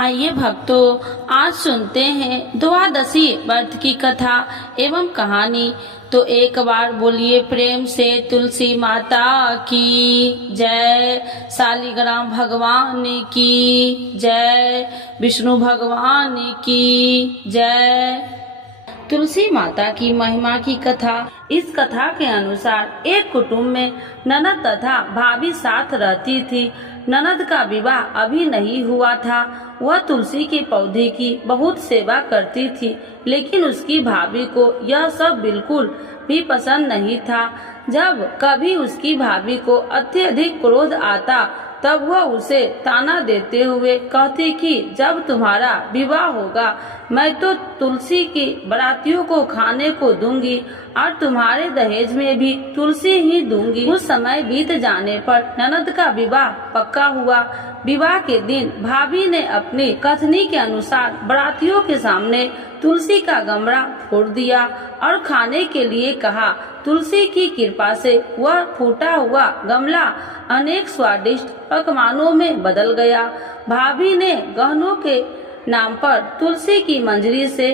आइए भक्तों, आज सुनते हैं द्वादशी व्रत की कथा एवं कहानी। तो एक बार बोलिए प्रेम से तुलसी माता की जय, शालिग्राम भगवान की जय, विष्णु भगवान की जय। तुलसी माता की महिमा की कथा। इस कथा के अनुसार एक कुटुंब में ननद तथा भाभी साथ रहती थी। ननद का विवाह अभी नहीं हुआ था। वह तुलसी के पौधे की बहुत सेवा करती थी, लेकिन उसकी भाभी को यह सब बिल्कुल भी पसंद नहीं था। जब कभी उसकी भाभी को अत्यधिक क्रोध आता, तब वह उसे ताना देते हुए कहती कि जब तुम्हारा विवाह होगा, मैं तो तुलसी की बारातियों को खाने को दूंगी और तुम्हारे दहेज में भी तुलसी ही दूंगी। कुछ समय बीत जाने पर ननद का विवाह पक्का हुआ। विवाह के दिन भाभी ने अपनी कथनी के अनुसार बारातियों के सामने तुलसी का गमला फोड़ दिया और खाने के लिए कहा। तुलसी की कृपा से वह फूटा हुआ गमला अनेक स्वादिष्ट पकवानों में बदल गया। भाभी ने गहनों के नाम पर तुलसी की मंजरी से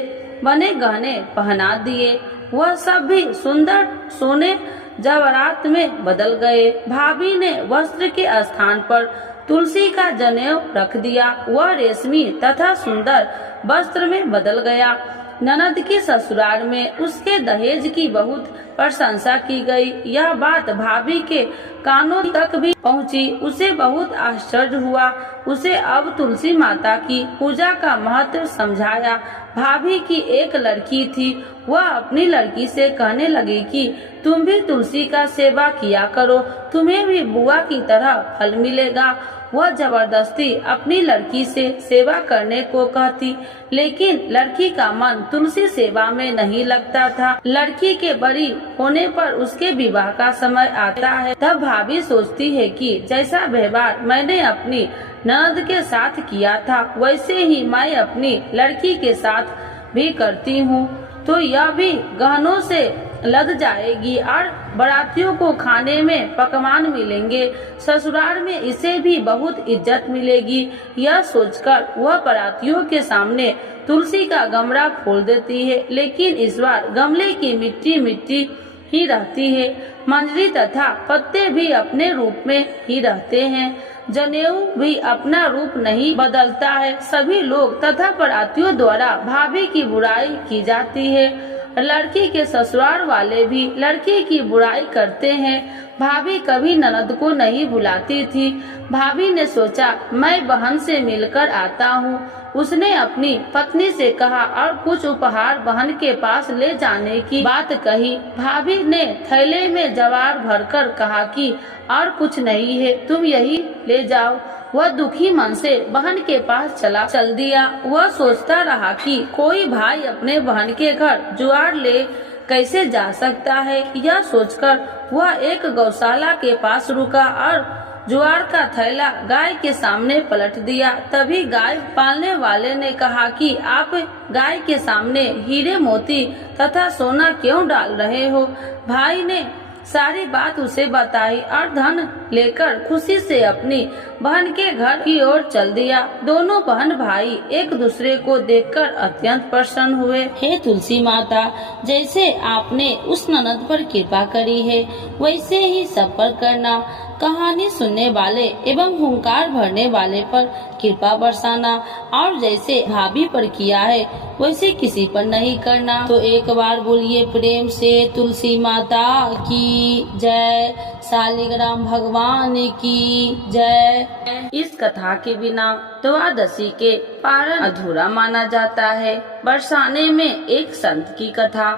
बने गहने पहना दिए। वह सब भी सुंदर सोने जवाहरात में बदल गए। भाभी ने वस्त्र के स्थान पर तुलसी का जनेऊ रख दिया। वह रेशमी तथा सुंदर वस्त्र में बदल गया। ननद के ससुराल में उसके दहेज की बहुत प्रशंसा की गई। यह बात भाभी के कानों तक भी पहुंची। उसे बहुत आश्चर्य हुआ। उसे अब तुलसी माता की पूजा का महत्व समझाया। भाभी की एक लड़की थी। वह अपनी लड़की से कहने लगी कि तुम भी तुलसी का सेवा किया करो, तुम्हें भी बुआ की तरह फल मिलेगा। वह जबरदस्ती अपनी लड़की से सेवा करने को कहती, लेकिन लड़की का मन तुलसी सेवा में नहीं लगता था। लड़की के बड़ी होने पर उसके विवाह का समय आता है, तब भाभी सोचती है कि जैसा व्यवहार मैंने अपनी ननद के साथ किया था, वैसे ही मैं अपनी लड़की के साथ भी करती हूँ, तो यह भी गहनों से लद जाएगी और बारातियों को खाने में पकवान मिलेंगे। ससुराल में इसे भी बहुत इज्जत मिलेगी। यह सोचकर वह बारातियों के सामने तुलसी का गमला फोड़ देती है, लेकिन इस बार गमले की मिट्टी मिट्टी ही रहती है। मंजरी तथा पत्ते भी अपने रूप में ही रहते हैं। जनेऊ भी अपना रूप नहीं बदलता है। सभी लोग तथा बारातियों द्वारा भाभी की बुराई की जाती है। लड़की के ससुराल वाले भी लड़की की बुराई करते हैं। भाभी कभी ननद को नहीं बुलाती थी। भाभी ने सोचा मैं बहन से मिलकर आता हूँ। उसने अपनी पत्नी से कहा और कुछ उपहार बहन के पास ले जाने की बात कही। भाभी ने थैले में जवार भरकर कहा कि और कुछ नहीं है, तुम यही ले जाओ। वह दुखी मन से बहन के पास चल दिया। वह सोचता रहा कि कोई भाई अपने बहन के घर जुआर ले कैसे जा सकता है। यह सोचकर वह एक गौशाला के पास रुका और जुआर का थैला गाय के सामने पलट दिया। तभी गाय पालने वाले ने कहा कि आप गाय के सामने हीरे मोती तथा सोना क्यों डाल रहे हो। भाई ने सारी बात उसे बताई और धन लेकर खुशी से अपनी बहन के घर की ओर चल दिया। दोनों बहन भाई एक दूसरे को देखकर अत्यंत प्रसन्न हुए। हे तुलसी माता, जैसे आपने उस ननद पर कृपा करी है, वैसे ही सब पर करना। कहानी सुनने वाले एवं हुंकार भरने वाले पर कृपा बरसाना, और जैसे भाभी पर किया है वैसे किसी पर नहीं करना। तो एक बार बोलिए प्रेम से तुलसी माता की जय, शालिग्राम भगवान की जय। इस कथा के बिना द्वादशी के पारण अधूरा माना जाता है। बरसाने में एक संत की कथा।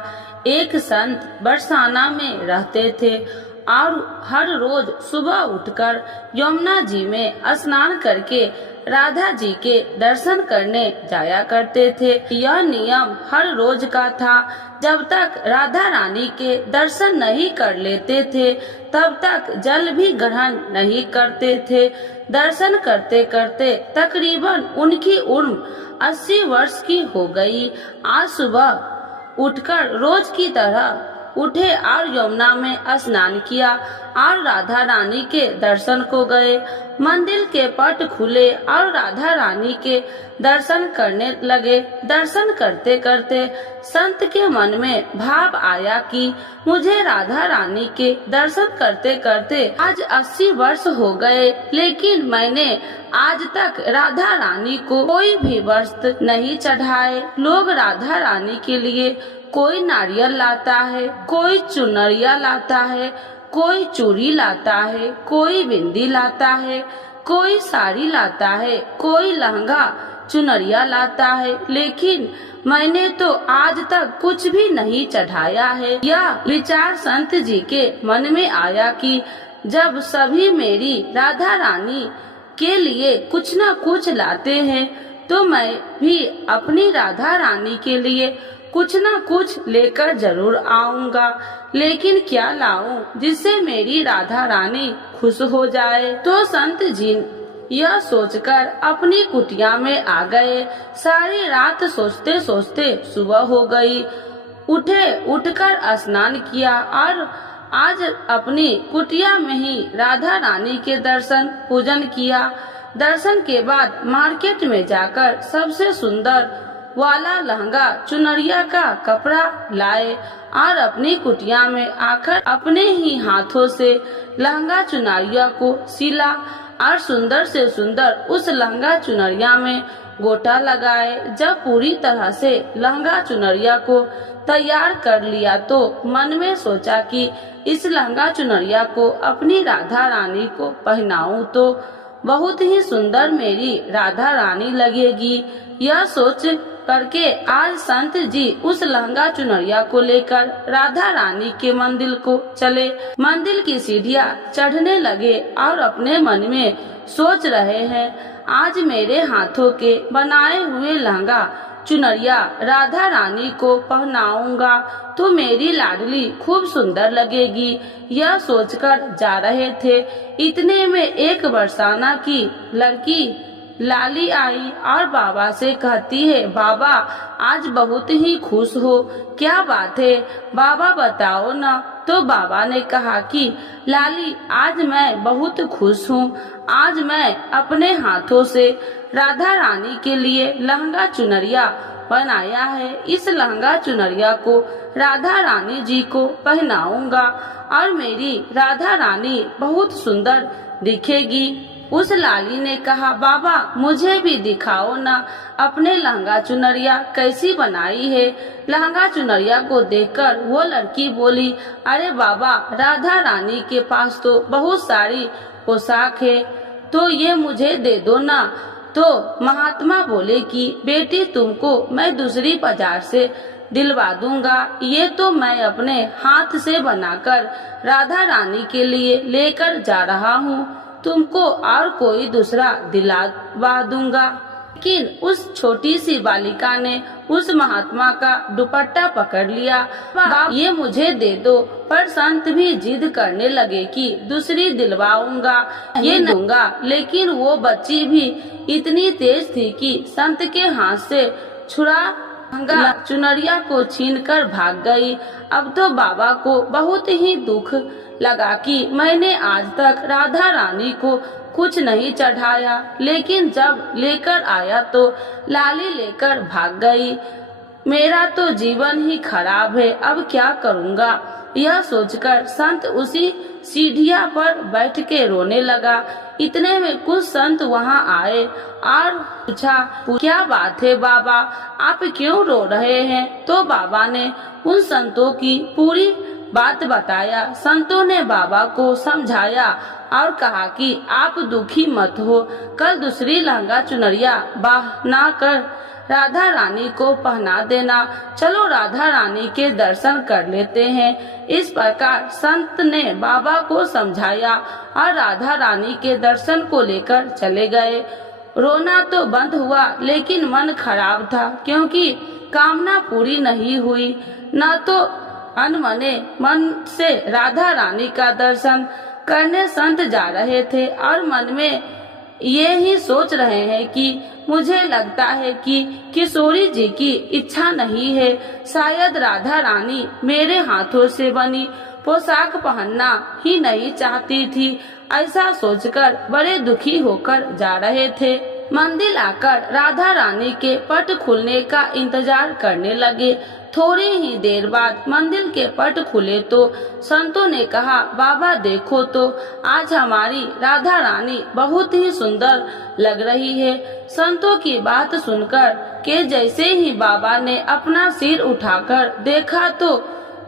एक संत बरसाना में रहते थे और हर रोज सुबह उठकर यमुना जी में स्नान करके राधा जी के दर्शन करने जाया करते थे। यह नियम हर रोज का था। जब तक राधा रानी के दर्शन नहीं कर लेते थे, तब तक जल भी ग्रहण नहीं करते थे। दर्शन करते करते तकरीबन उनकी उम्र 80 वर्ष की हो गई। आज सुबह उठकर रोज की तरह उठे और यमुना में स्नान किया और राधा रानी के दर्शन को गए। मंदिर के पट खुले और राधा रानी के दर्शन करने लगे। दर्शन करते करते संत के मन में भाव आया कि मुझे राधा रानी के दर्शन करते करते आज 80 वर्ष हो गए, लेकिन मैंने आज तक राधा रानी को कोई भी वस्त्र नहीं चढ़ाए। लोग राधा रानी के लिए कोई नारियल लाता है, कोई चुनरिया लाता है, कोई चूड़ी लाता है, कोई बिंदी लाता है, कोई साड़ी लाता है, कोई लहंगा चुनरिया लाता है, लेकिन मैंने तो आज तक कुछ भी नहीं चढ़ाया है। यह विचार संत जी के मन में आया कि जब सभी मेरी राधा रानी के लिए कुछ न कुछ लाते हैं तो मैं भी अपनी राधा रानी के लिए कुछ न कुछ लेकर जरूर आऊंगा, लेकिन क्या लाऊं जिससे मेरी राधा रानी खुश हो जाए। तो संत जी यह सोचकर अपनी कुटिया में आ गए। सारी रात सोचते सोचते सुबह हो गई। उठकर स्नान किया और आज अपनी कुटिया में ही राधा रानी के दर्शन पूजन किया। दर्शन के बाद मार्केट में जाकर सबसे सुंदर वाला लहंगा चुनरिया का कपड़ा लाए और अपनी कुटिया में आकर अपने ही हाथों से लहंगा चुनरिया को सिला और सुंदर से सुंदर उस लहंगा चुनरिया में गोटा लगाए। जब पूरी तरह से लहंगा चुनरिया को तैयार कर लिया तो मन में सोचा कि इस लहंगा चुनरिया को अपनी राधा रानी को पहनाऊं तो बहुत ही सुंदर मेरी राधा रानी लगेगी। यह सोच करके आज संत जी उस लहंगा चुनरिया को लेकर राधा रानी के मंदिर को चले। मंदिर की सीढ़ियाँ चढ़ने लगे और अपने मन में सोच रहे हैं, आज मेरे हाथों के बनाए हुए लहंगा चुनरिया राधा रानी को पहनाऊंगा तो मेरी लाडली खूब सुंदर लगेगी। यह सोचकर जा रहे थे, इतने में एक बरसाना की लड़की लाली आई और बाबा से कहती है, बाबा आज बहुत ही खुश हो, क्या बात है बाबा बताओ ना। तो बाबा ने कहा कि लाली आज मैं बहुत खुश हूँ, आज मैं अपने हाथों से राधा रानी के लिए लहंगा चुनरिया बनाया है। इस लहंगा चुनरिया को राधा रानी जी को पहनाऊंगा और मेरी राधा रानी बहुत सुंदर दिखेगी। उस लाली ने कहा, बाबा मुझे भी दिखाओ ना अपने लहंगा चुनरिया कैसी बनाई है। लहंगा चुनरिया को देखकर वो लड़की बोली, अरे बाबा राधा रानी के पास तो बहुत सारी पोशाक है, तो ये मुझे दे दो ना। तो महात्मा बोले कि बेटी तुमको मैं दूसरी बाजार से दिलवा दूंगा, ये तो मैं अपने हाथ से बनाकर राधा रानी के लिए लेकर जा रहा हूँ, तुमको और कोई दूसरा दिलवा दूंगा। लेकिन उस छोटी सी बालिका ने उस महात्मा का दुपट्टा पकड़ लिया, ये मुझे दे दो। पर संत भी जिद करने लगे कि दूसरी दिलवाऊंगा, ये दूंगा। लेकिन वो बच्ची भी इतनी तेज थी कि संत के हाथ से छुरा चुनरिया को छीनकर भाग गई। अब तो बाबा को बहुत ही दुख लगा कि मैंने आज तक राधा रानी को कुछ नहीं चढ़ाया, लेकिन जब लेकर आया तो लाली लेकर भाग गई। मेरा तो जीवन ही खराब है, अब क्या करूँगा। यह सोचकर संत उसी सीढ़िया पर बैठ के रोने लगा। इतने में कुछ संत वहाँ आए और पूछा, क्या बात है बाबा, आप क्यों रो रहे हैं। तो बाबा ने उन संतों की पूरी बात बताया। संतों ने बाबा को समझाया और कहा कि आप दुखी मत हो, कल दूसरी लहंगा चुनरिया बना कर राधा रानी को पहना देना, चलो राधा रानी के दर्शन कर लेते हैं। इस प्रकार संत ने बाबा को समझाया और राधा रानी के दर्शन को लेकर चले गए। रोना तो बंद हुआ, लेकिन मन खराब था, क्योंकि कामना पूरी नहीं हुई। न तो अनमने मन से राधा रानी का दर्शन करने संत जा रहे थे और मन में ये ही सोच रहे हैं कि मुझे लगता है कि किशोरी जी की इच्छा नहीं है। शायद राधा रानी मेरे हाथों से बनी पोशाक पहनना ही नहीं चाहती थी। ऐसा सोचकर बड़े दुखी होकर जा रहे थे। मंदिर आकर राधा रानी के पट खुलने का इंतजार करने लगे। थोड़ी ही देर बाद मंदिर के पट खुले तो संतों ने कहा, बाबा देखो तो आज हमारी राधा रानी बहुत ही सुंदर लग रही है। संतों की बात सुनकर के जैसे ही बाबा ने अपना सिर उठाकर देखा तो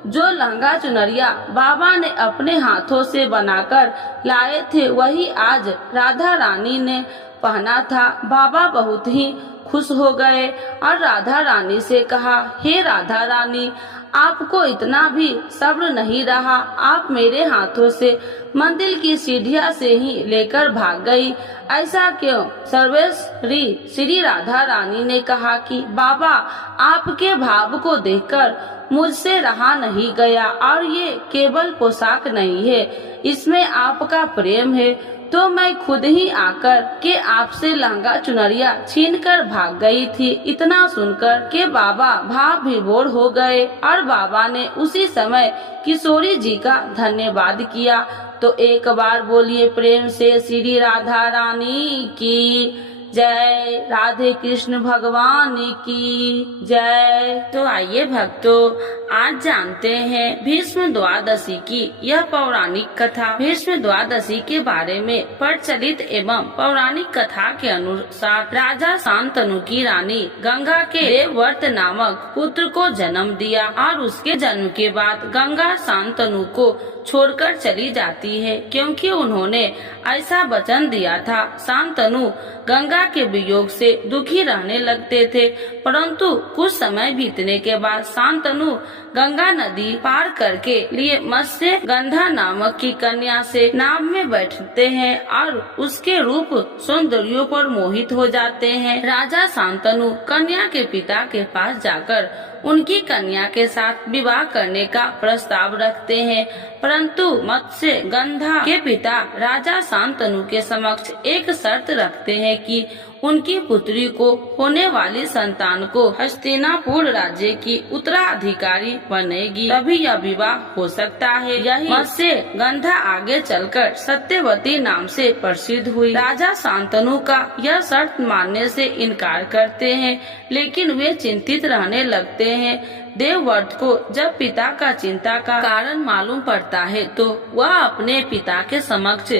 जो लहंगा चुनरिया बाबा ने अपने हाथों से बनाकर लाए थे वही आज राधा रानी ने पहना था। बाबा बहुत ही खुश हो गए और राधा रानी से कहा, हे राधा रानी, आपको इतना भी सब्र नहीं रहा, आप मेरे हाथों से मंदिर की सीढ़ियां से ही लेकर भाग गई, ऐसा क्यों? सर्वेश्वरी श्री राधा रानी ने कहा कि बाबा, आपके भाव को देखकर मुझसे रहा नहीं गया और ये केवल पोशाक नहीं है, इसमें आपका प्रेम है, तो मैं खुद ही आकर के आपसे लहंगा चुनरिया छीनकर भाग गई थी। इतना सुनकर के बाबा भाव विभोर हो गए और बाबा ने उसी समय किशोरी जी का धन्यवाद किया। तो एक बार बोलिए प्रेम से श्री राधा रानी की जय, राधे कृष्ण भगवान की जय। तो आइए भक्तों, आज जानते हैं भीष्म द्वादशी की यह पौराणिक कथा। भीष्म द्वादशी के बारे में प्रचलित एवं पौराणिक कथा के अनुसार राजा शांतनु की रानी गंगा के देवव्रत नामक पुत्र को जन्म दिया और उसके जन्म के बाद गंगा शांतनु को छोड़कर चली जाती है, क्योंकि उन्होंने ऐसा वचन दिया था। शांतनु गंगा के वियोग से दुखी रहने लगते थे, परंतु कुछ समय बीतने के बाद शांतनु गंगा नदी पार करके लिए मत्स्य गंधा नामक की कन्या से नाव में बैठते हैं और उसके रूप सौंदर्य पर मोहित हो जाते हैं। राजा शांतनु कन्या के पिता के पास जाकर उनकी कन्या के साथ विवाह करने का प्रस्ताव रखते हैं, परंतु मत्स्य गंधा के पिता राजा शांतनु के समक्ष एक शर्त रखते हैं कि उनकी पुत्री को होने वाली संतान को हस्तिनापुर राज्य की उत्तराधिकारी बनेगी, तभी यह विवाह हो सकता है। यही मत्स्य गंधा आगे चलकर सत्यवती नाम से प्रसिद्ध हुई। राजा शांतनु का यह शर्त मानने से इनकार करते हैं, लेकिन वे चिंतित रहने लगते हैं। देवव्रत को जब पिता का चिंता का कारण मालूम पड़ता है तो वह अपने पिता के समक्ष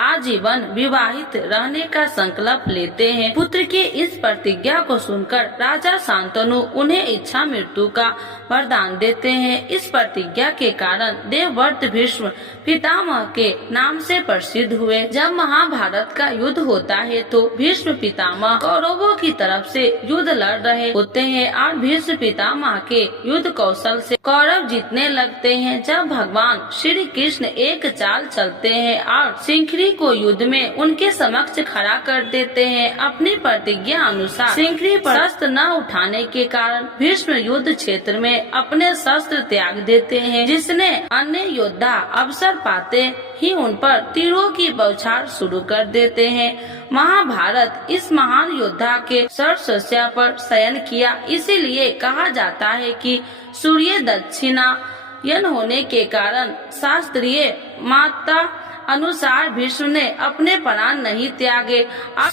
आजीवन विवाहित रहने का संकल्प लेते हैं। पुत्र की इस प्रतिज्ञा को सुनकर राजा शांतनु उन्हें इच्छा मृत्यु का वरदान देते हैं। इस प्रतिज्ञा के कारण देवव्रत भीष्म पितामह के नाम से प्रसिद्ध हुए। जब महाभारत का युद्ध होता है तो भीष्म पितामह कौरवों की तरफ से युद्ध लड़ रहे होते हैं और भीष्म पितामह के युद्ध कौशल से कौरव जीतने लगते हैं। जब भगवान श्री कृष्ण एक चाल चलते हैं और सिंखरी को युद्ध में उनके समक्ष खड़ा कर देते हैं। अपनी प्रतिज्ञा अनुसार सिंखरी पर शस्त्र न उठाने के कारण भीष्म युद्ध क्षेत्र में अपने शस्त्र त्याग देते हैं, जिसने अन्य योद्धा अवसर पाते ही उन पर तीरों की बौछार शुरू कर देते हैं। महाभारत इस महान योद्धा के शस्त्रशैया पर शयन किया, इसीलिए कहा जाता है कि सूर्य दक्षिणायन होने के कारण शास्त्रीय माता अनुसार भीष्म ने अपने प्राण नहीं त्यागे।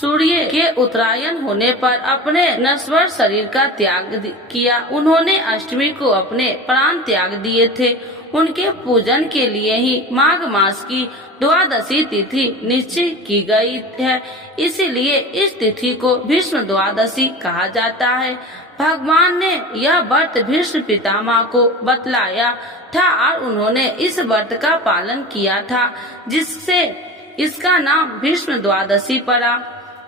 सूर्य के उत्तरायण होने पर अपने नश्वर शरीर का त्याग किया। उन्होंने अष्टमी को अपने प्राण त्याग दिए थे। उनके पूजन के लिए ही माघ मास की द्वादशी तिथि निश्चित की गई है, इसीलिए इस तिथि को भीष्म द्वादशी कहा जाता है। भगवान ने यह व्रत भीष्म पितामह को बतलाया था और उन्होंने इस व्रत का पालन किया था, जिससे इसका नाम भीष्म द्वादशी पड़ा।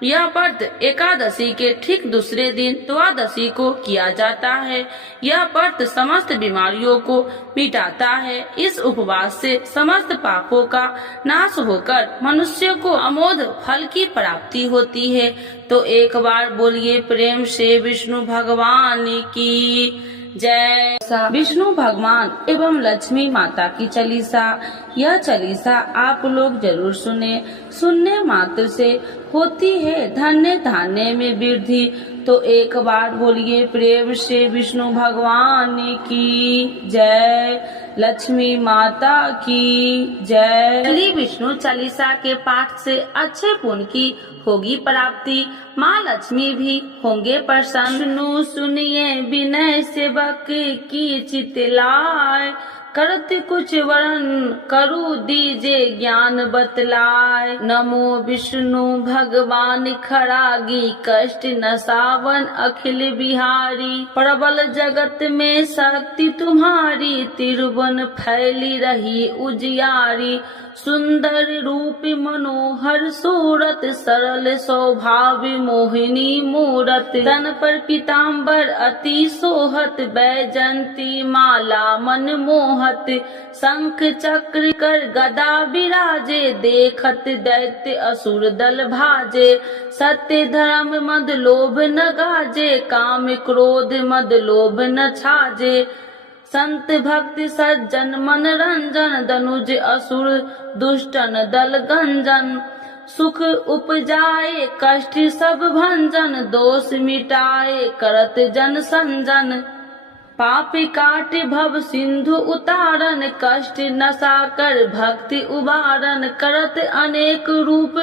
यह व्रत एकादशी के ठीक दूसरे दिन द्वादशी को किया जाता है। यह व्रत समस्त बीमारियों को मिटाता है। इस उपवास से समस्त पापों का नाश होकर मनुष्य को अमोघ फल की प्राप्ति होती है। तो एक बार बोलिए प्रेम से विष्णु भगवान की जय। विष्णु भगवान एवं लक्ष्मी माता की चालीसा। यह चालीसा आप लोग जरूर सुने। सुनने मात्र से होती है धन्य धान्य में वृद्धि। तो एक बार बोलिए प्रेम से विष्णु भगवान की जय, लक्ष्मी माता की जय। श्री विष्णु चालीसा के पाठ से अच्छे पुण्य की होगी प्राप्ति। माँ लक्ष्मी भी होंगे प्रसन्न। सुनिए विनय सेवक की चितलाय, करत कुछ वरण करु दीजे ज्ञान बतलाय। नमो विष्णु भगवान खरागी, कष्ट नसावन अखिल बिहारी। प्रबल जगत में शक्ति तुम्हारी, तिरुवन फैली रही उजियारी। सुंदर रूप मनोहर सूरत, सरल स्वभाव मोहिनी मूरत। तन पर पीताम्बर अति सोहत, बैजंती माला मन मोहत। शंख चक्र कर गदा विराजे, देखत दैत्य असुर दल भाजे। सत्य धर्म मद लोभ न गाजे, काम क्रोध मद लोभ न छाजे। संत भक्त सज्जन मन रंजन, दनुज असुर दुष्टन दल गंजन। सुख उपजाए कष्ट सब भंजन, दोष मिटाए करत जन संजन। पाप काट भव सिंधु उतारन, कष्ट नसा कर भक्ति उबारन। करत अनेक रूप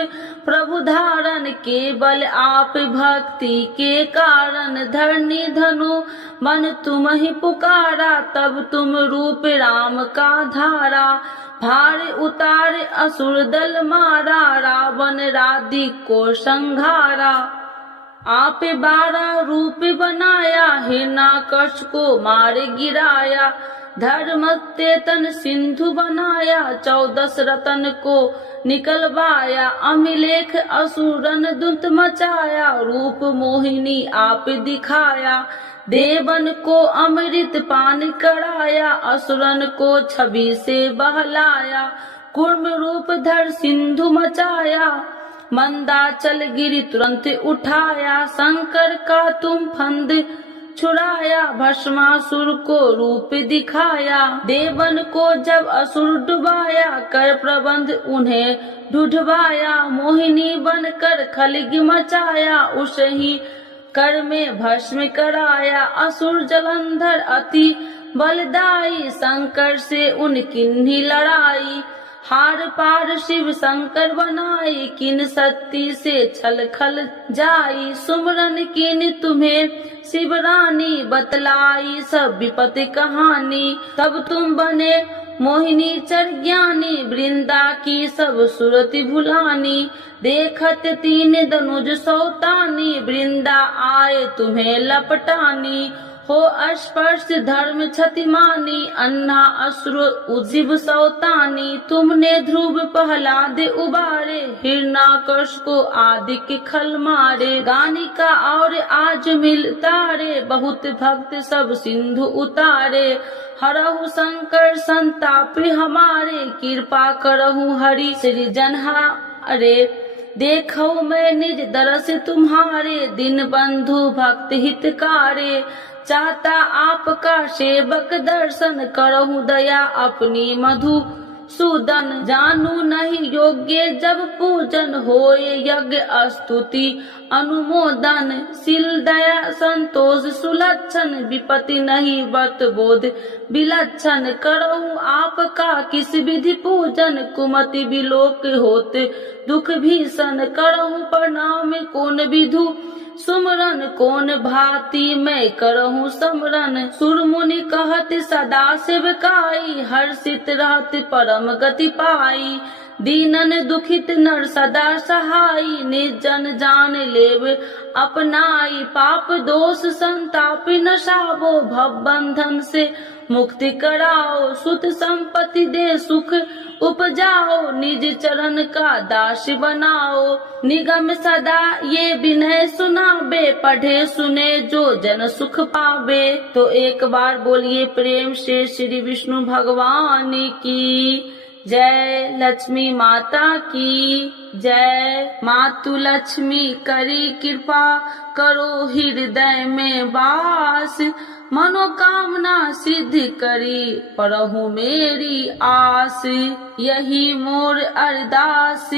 प्रभु धारण, केवल आप भक्ति के कारण। धरनी धनु मन तुम ही पुकारा, तब तुम रूप राम का धारा। भार उतार असुर दल मारा, रावण राधिक को संघारा। आप 12 रूप बनाया, हिरण्याकश को मार गिराया। धर्म तेतन सिंधु बनाया, 14 रतन को निकलवाया। अमिलेख असुरन दुत मचाया, रूप मोहिनी आप दिखाया। देवन को अमृत पान कराया, असुरन को छवि से बहलाया। कूर्म रूप धर सिंधु मचाया, मंदाचल गिरी तुरंत उठाया। शंकर का तुम फंद छुड़ाया, भस्मासुर को रूप दिखाया। देवन को जब असुर डुबाया, कर प्रबंध उन्हें ढूंढवाया। मोहिनी बनकर खलगी मचाया, उसे ही कर में भस्म कराया। असुर जलंधर अति बलदाई, शंकर से उनकी लड़ाई। हार पार शिव शंकर बनाई, किन सत्ती से छल खल जाई। सुमरन किन तुम्हें शिव रानी, बतलाई सब विपत्ति कहानी। तब तुम बने मोहिनी चर ज्ञानी, वृंदा की सब सुरति भुलानी। देखत 3 धनुज सौतानी, वृंदा आए तुम्हें लपटानी। हो स्पर्श धर्म क्षतिमानी, अन्ना असुर उजिब सौतानी। तुमने ध्रुव प्रहलाद उबारे, हिरण्याकश को आदि के खल मारे। गानिका और आज मिल तारे, बहुत भक्त सब सिंधु उतारे। हरहु शंकर संताप हमारे, कृपा करहु हरि श्री जनहारे। देखो मैं निज दरस तुम्हारे, दिन बंधु भक्त हितकारे। चाहता आपका सेवक दर्शन, करहु दया अपनी मधु सूदन। जानू नहीं योग्य जब पूजन, होए यज्ञ स्तुति अनुमोदन। शील दया संतोष सुलक्षण, विपत्ति नहीं व्रत बोध विलक्षण। करहु आपका किस विधि पूजन, कुमति विलोक होते दुख भीषण। करहु प्रणाम कौन विधु सुमरन, कौन भांति मैं करहु समरन। सुर मुनि कहत सदा सेवकाई, हर्षित रहत परम गति पाई। दीनन दुखित नर सदा सहाई, निर्जन जान लेव अपनाई। पाप दोष संताप नसावो, भव बंधन से मुक्ति कराओ। सुत संपत्ति दे सुख उपजाओ, निज चरण का दास बनाओ। निगम सदा ये विनय सुनाबे, पढ़े सुने जो जन सुख पावे। तो एक बार बोलिए प्रेम से श्री विष्णु भगवान की जय लक्ष्मी माता की जय। मातु लक्ष्मी करी कृपा, करो हृदय में वास, मनोकामना सिद्ध करी परहु मेरी आस। यही मोर अरदास,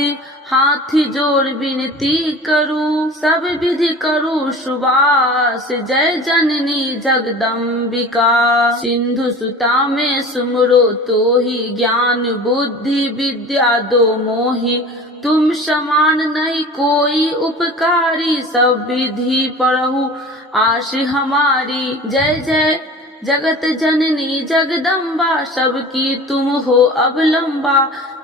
हाथ जोड़ विनती करूं, सब विधि करूं सुबास। जय जननी जगदम्बिका, सिंधु सुता में सुमरो तो ही, ज्ञान बुद्धि विद्या दो मोहि, तुम समान नहीं कोई उपकारी, सब विधि पढ़ू आश हमारी। जय जय जगत जननी जगदम्बा, सबकी तुम हो अवलंबा,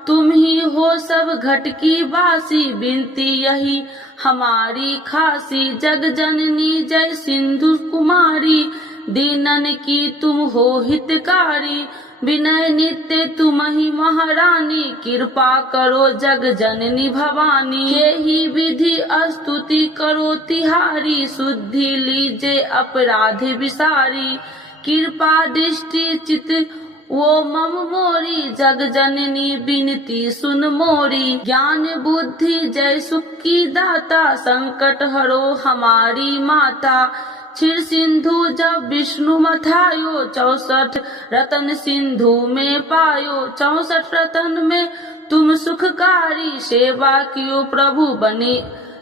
तुम ही हो सब घट की वासी, बिनती यही हमारी खासी। जग जननी जय सिंधु कुमारी, दीनन की तुम हो हितकारी, विनय नित्य तुम ही महारानी, कृपा करो जग जननी भवानी। यही विधि स्तुति करो तिहारी, शुद्धि लीजे अपराध विसारी, कृपा दृष्टि चित वो मम मोरी, जग जननी बिनती सुन मोरी। ज्ञान बुद्धि जय सुख की दाता, संकट हरो हमारी माता। क्षीर सिंधु जब विष्णु मथायो, 64 रतन सिंधु में पायो, 64 रतन में तुम सुखकारी, सेवा कियो प्रभु बने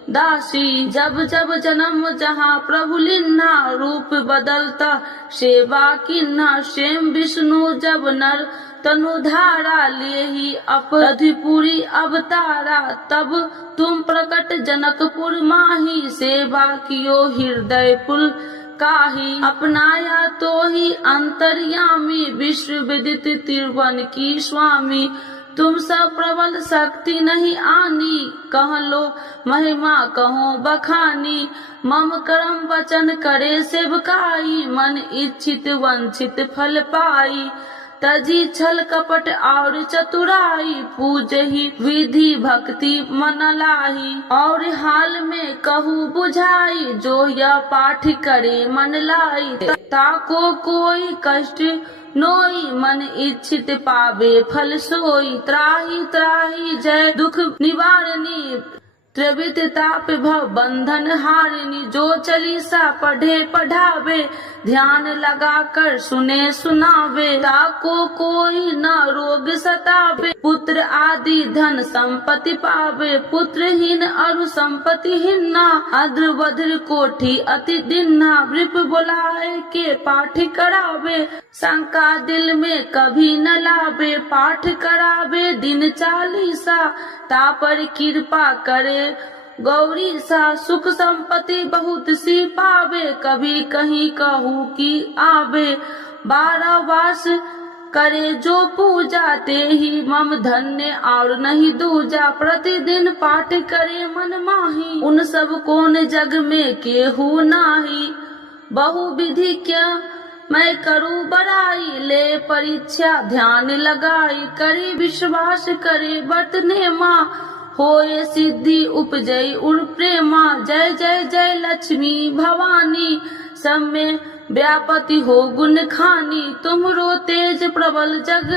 दासी। जब जब जन्म जहाँ प्रभु लिन्ना, रूप बदलता सेवा किन्ना, शेम विष्णु जब नर तनु धारा, ले ही अपराधिपुरी अवतारा, तब तुम प्रकट जनकपुर माही, सेवा कियो हृदय पुल काही। अपनाया तो ही अंतर्यामी, विश्व विदित त्रिभुवन की स्वामी, तुम सब प्रबल शक्ति नहीं आनी, कह लो महिमा कहो बखानी। मम कर्म वचन करे सेवकाई, मन इच्छित वंचित फल पाई, तजी छल कपट और चतुराई, पूज ही विधि भक्ति मन लाही। और हाल में कहू बुझाई, जो यह पाठ करे मन लाई, ताको कोई कष्ट नोई, मन इच्छित पावे फल सोई। त्राही त्राही जय दुख निवारणी, त्रिविध ताप भव बंधन हारिणी, जो चालीसा पढ़े पढ़ावे, ध्यान लगा कर सुने सुनावे, ताको कोई न रोग सतावे, पुत्र आदि धन संपत्ति पावे, पुत्रहीन अरु संपत्ति हिन्ना, अद्र वज्र कोठी अति दिन्ना, वृप बुलाए के पाठ करावे, शंका दिल में कभी न लावे, पाठ करावे दिन चालीसा, तापर कृपा करे गौरी सा, सुख संपत्ति बहुत सी पावे, कभी कहीं कहू की आवे, 12 वर्ष करे जो पूजा, ते ही मम धन्य और नहीं दूजा, प्रतिदिन पाठ करे मन माही, उन सब कौन जग में केहू नाही। बहु विधि क्या मैं करूँ बड़ाई, ले परीक्षा ध्यान लगाई, करे विश्वास करे बरतने माँ, होए सिद्धि उपजई उर प्रेमा। जय जय जय लक्ष्मी भवानी, सब में व्यापति हो गुण खानी, तुमरो तेज प्रबल जग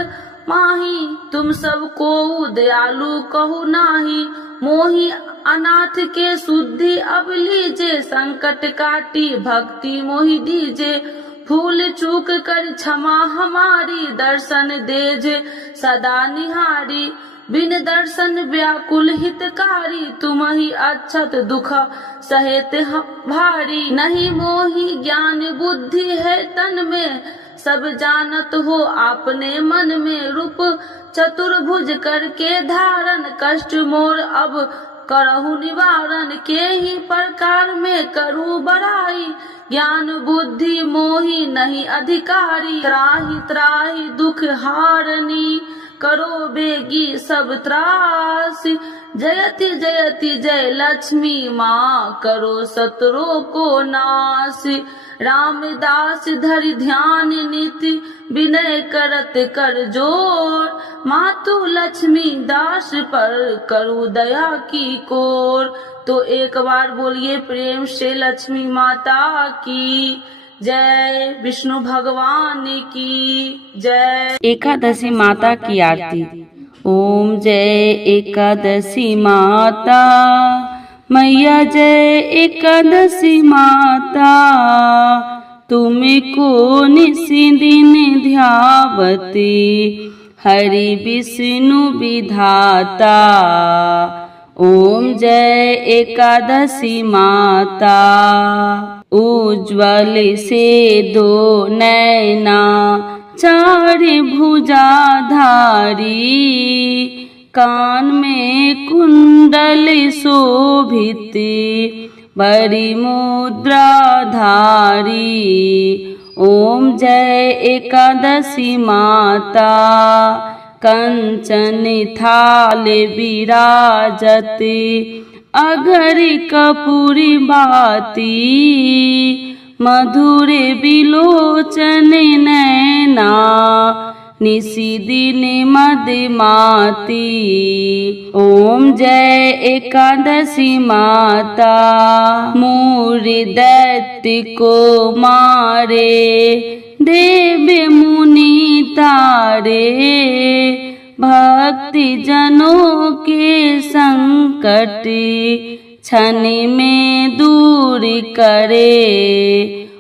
माही, तुम सब को दयालु कहू नाही, मोहि अनाथ के शुद्धि अब लीजे, संकट काटी भक्ति मोहि दीजे, फूल चूक कर क्षमा हमारी, दर्शन देज सदा निहारी, बिन दर्शन व्याकुल हितकारी, तुम ही अक्षत दुख सहेत भारी, नहीं मोहि ज्ञान बुद्धि है तन में, सब जानत हो आपने मन में, रूप चतुर्भुज करके धारण, कष्ट मोर अब करहु निवारण, के ही प्रकार में करूँ बड़ाई, ज्ञान बुद्धि मोहि नहीं अधिकारी, त्राहि त्राहि दुख हारनी, करो बेगी सब त्रास। जयति जयति जय लक्ष्मी माँ, करो शत्रुओं को नाश। रामदास धरि ध्यान नित, विनय करत कर जोर, मातु लक्ष्मी दास पर करू दया की कोर। तो एक बार बोलिए प्रेम से लक्ष्मी माता की जय, विष्णु भगवान की जय। एकादशी माता की आरती। ओम जय एकादशी माता मैया, जय एकादशी माता। तुमको निसी दिन ध्यावती हरि विष्णु विधाता। ओम जय एकादशी माता। उज्ज्वल से दो नैना चार भुजाधारी, कान में कुंडल शोभित बड़ी मुद्राधारी। ओम जय एकादशी माता। कंचन थाल विराजत अगर कपूरी बाती, मधुर बिलोचन नैना निसी दिन मदमाती। ओम जय एकादशी माता। मूर दैत्य को मारे देव मुनि तारे, भक्ति जनों के संकट क्षण में दूर करे।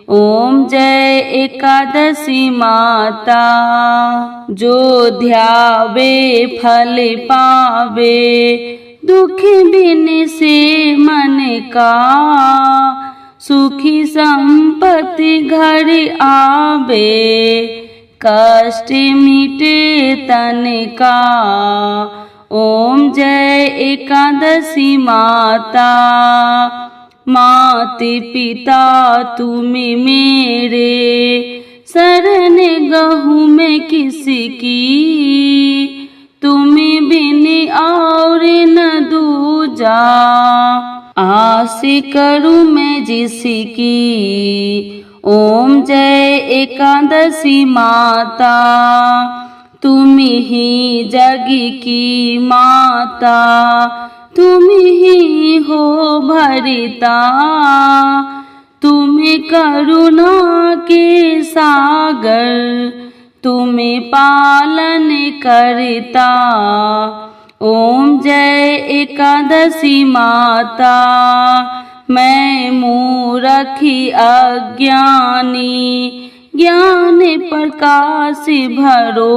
ओम जय एकादशी माता। जो ध्यावे फल पावे, दुख बिन से मन का, सुखी संपत्ति घर आवे, कष्ट मिटे तन का। ओम जय एकादशी माता। मात पिता तुम मेरे, शरण गहूँ मैं किसकी, तुम बिन और न दूजा, आस करूँ मैं जिसकी। ओम जय एकादशी माता। तुम ही जग की माता, तुम ही हो भरिता, तुम करुणा के सागर, तुम पालन करता। ओम जय एकादशी माता। मैं मूरखी अज्ञानी, ज्ञान प्रकाश भरो,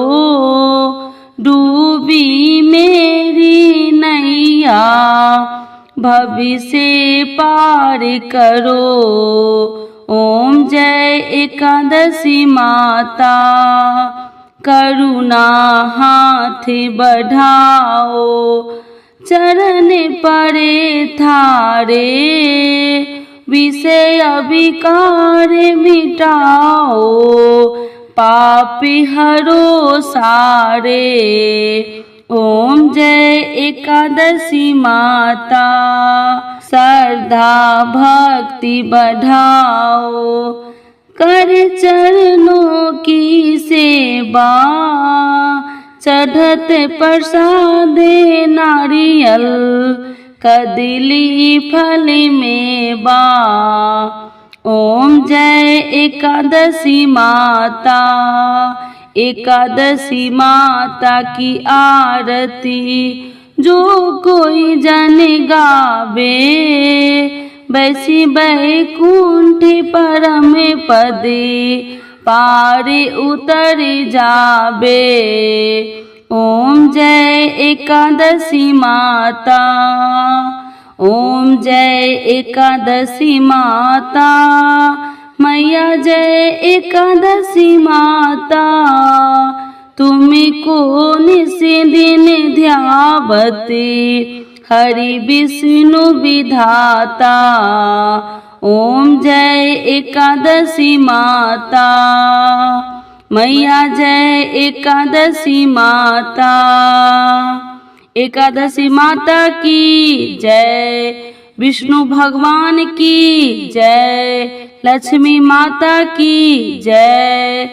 डूबी मेरी नैया, भविष्य पार करो। ओम जय एकादशी माता। करुणा हाथ बढ़ाओ, चरण परे थारे, विषय विकार मिटाओ, पाप हरो सारे। ओम जय एकादशी माता। श्रद्धा भक्ति बढ़ाओ, कर चरणों की सेवा, चढ़त प्रसाद नारियल, कदली फल मेवा। ओम जय एकादशी माता। एकादशी माता की आरती जो कोई जन गावे, वैसी बैकुंठ परम पद पार उतर जावे। ओम जय एकादशी माता। ओम जय एकादशी माता। मैया जय एकादशी माता। तुमको निस दिन ध्यावती हरि विष्णु विधाता। ओम जय एकादशी माता। मैया जय एकादशी माता। एकादशी माता की जय। विष्णु भगवान की जय। लक्ष्मी माता की जय।